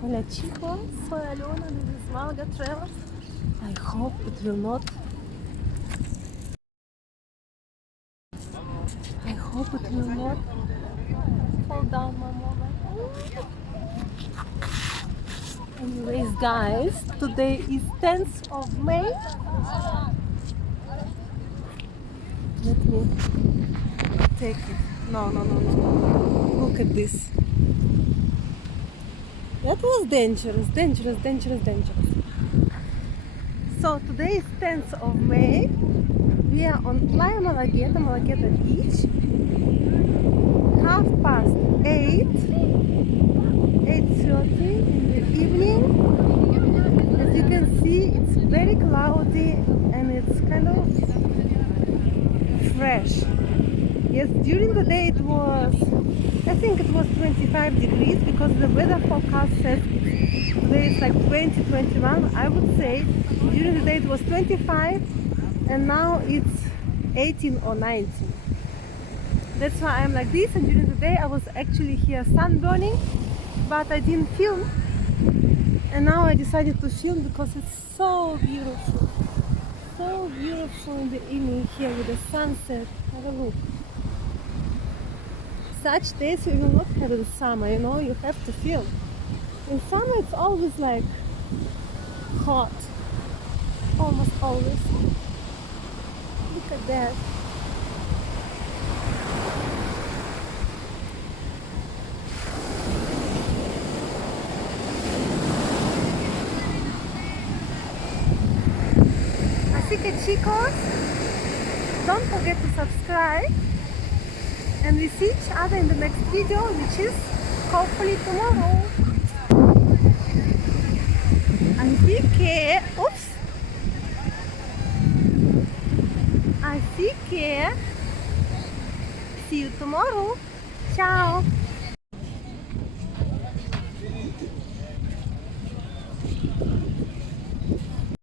Hola chicos, soy Alona, this is Malaga Travels. I hope it will not. I hope it will not fall down my mobile. Anyways, guys, today is 10th of May. Let me take it. No. Look at this. That was dangerous. So today is 10th of May. We are on playa Malagueta beach. 8:30 in the evening. As you can see, it's very cloudy and it's kind of fresh. Yes, during the day it was, I think it was 25 degrees because the weather forecast says today it's like 20, 21. I would say during the day it was 25 and now it's 18 or 19. That's why I'm like this, and during the day I was actually here sunburning, but I didn't film, and now I decided to film because it's so beautiful in the evening here with the sunset. Have a look. Such days we will not have in summer, you know, you have to film. In summer it's always like hot, almost always. Look at that. Así que chicos, don't forget to subscribe, and we see each other in the next video, which is hopefully tomorrow. Así que see you tomorrow. Ciao.